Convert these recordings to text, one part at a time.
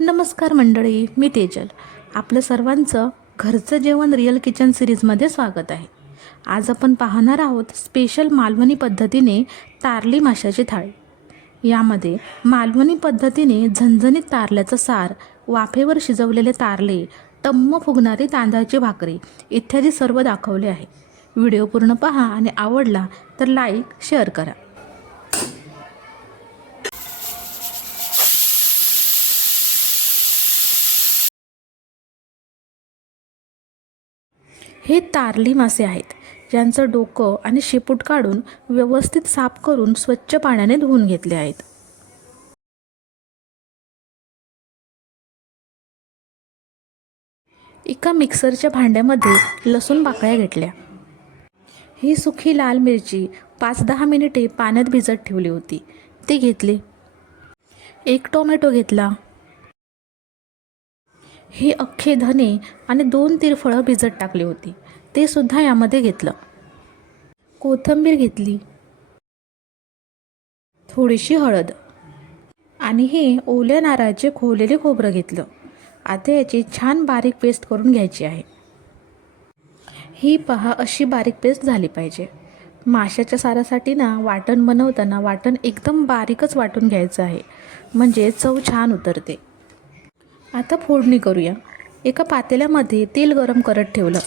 नमस्कार मंडळी, मी तेजल. आपलं सर्वांचं घरचं जेवण रिअल किचन सिरीजमध्ये स्वागत आहे. आज आपण पाहणार आहोत स्पेशल मालवणी पद्धतीने तारली माशाची थाळी. यामध्ये मालवणी पद्धतीने झणझणीत तारल्याचं सार, वाफेवर शिजवलेले तारले, टम्म फुगणारी तांदळाची भाकरी इत्यादी सर्व दाखवले आहे. व्हिडिओ पूर्ण पहा आणि आवडला तर लाईक, शेअर करा. हे तारली मासे आहेत, ज्यांचं डोकं आणि शेपूट काढून व्यवस्थित साफ करून स्वच्छ पाण्याने धुवून घेतले आहेत. एका मिक्सरच्या भांड्यामध्ये लसूण पाकळ्या घेतल्या. ही सुकी लाल मिरची 5-10 मिनिटे पाण्यात भिजत ठेवली होती, ती घेतली. एक टोमॅटो घेतला. हे अख्खे धने आणि 2 तिरफळं भिजत टाकली होती, ते सुद्धा यामध्ये घेतलं. कोथिंबीर घेतली, थोडीशी हळद आणि हे ओल्या नारळाचे खोवलेले खोबरं घेतलं. आता याची छान बारीक पेस्ट करून घ्यायची आहे. ही पहा, अशी बारीक पेस्ट झाली पाहिजे. माशाच्या सारासाठी वाटण बनवताना वाटण एकदम बारीकच वाटून घ्यायचं आहे, म्हणजे चव छान उतरते. आता फोडणी करूया. एका पातेल्यामध्ये तेल गरम करत ठेवलं.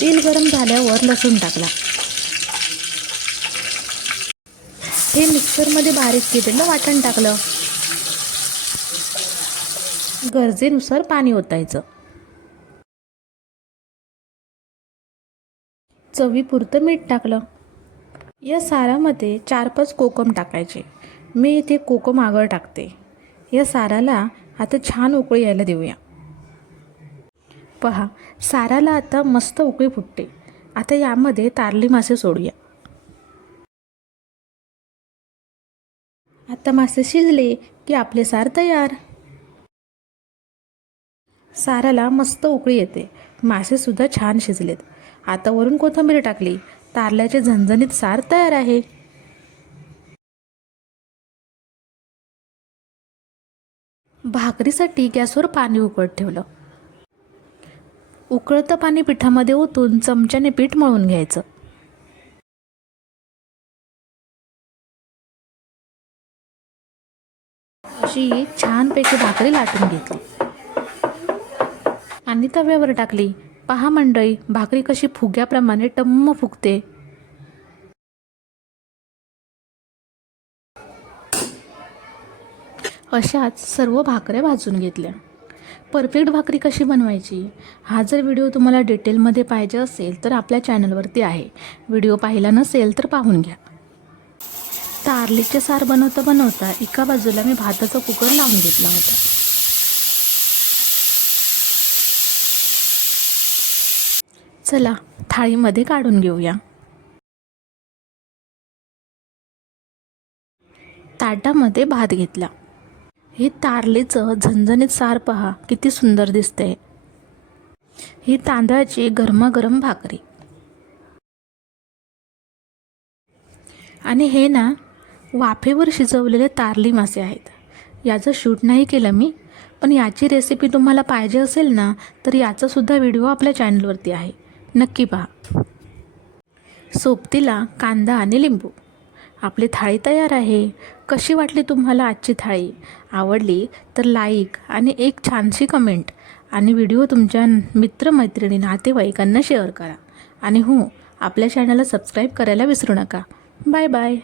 तेल गरम झाल्यावर लसूण टाकला. हे मिक्सरमध्ये बारीक केलेलं वाटण टाकलं. गरजेनुसार पाणी ओतायचं. चवीपुरतं मीठ टाकलं. या सारामध्ये 4-5 कोकम टाकायचे. मी इथे कोकम आगळ टाकते. या साराला आता छान उकळी यायला देऊया. पहा, साराला आता मस्त उकळी फुटते. आता यामध्ये तारली मासे सोडूया. आता मासे शिजले की आपले सार तयार. साराला मस्त उकळी येते. मासे सुद्धा छान शिजलेत. आता वरून कोथिंबीर टाकली. तारल्याचे झणझणीत सार तयार आहे. भाकरीसाठी गॅसवर पाणी उकळत ठेवलं. उकळतं पाणी पिठामध्ये ओतून चमच्याने पीठ मळून घ्यायचं. अशी छानपैकी भाकरी लाटून घेतली आणि तव्यावर टाकली. पहा मंडळी, भाकरी कशी फुग्याप्रमाणे टम्म फुगते. अशाच सर्व भाकऱ्या भाजून घेतल्या. परफेक्ट भाकरी कशी बनवायची, हा जर व्हिडिओ तुम्हाला डिटेलमध्ये पाहिजे असेल तर आपल्या चॅनलवरती आहे. व्हिडिओ पाहिला नसेल तर पाहून घ्या. तारलीचे सार बनवता बनवता एका बाजूला मी भाताचा कुकर लावून घेतला होता. चला थाळीमध्ये काढून घेऊया. ताटामध्ये भात घेतला. हे तारलेचं झणझणीत सार पहा, किती सुंदर दिसते. ही तांदळाची गरमागरम भाकरी आणि हे वाफेवर शिजवलेले तारली मासे आहेत. याचं शूट नाही केलं मी, पण याची रेसिपी तुम्हाला पाहिजे असेल तर याचा सुद्धा व्हिडिओ आपल्या चॅनलवरती आहे, नक्की पहा. सोबतीला कांदा आणि लिंबू. आपली थाळी तयार आहे. कशी वाटली तुम्हाला आजची थाळी? आवडली तर लाईक आणि एक छानशी कमेंट आणि व्हिडिओ तुमच्या मित्रमैत्रिणी, नातेवाईकांना शेअर करा. आणि हो, आपल्या चॅनलला सबस्क्राईब करायला विसरू नका. Bye bye.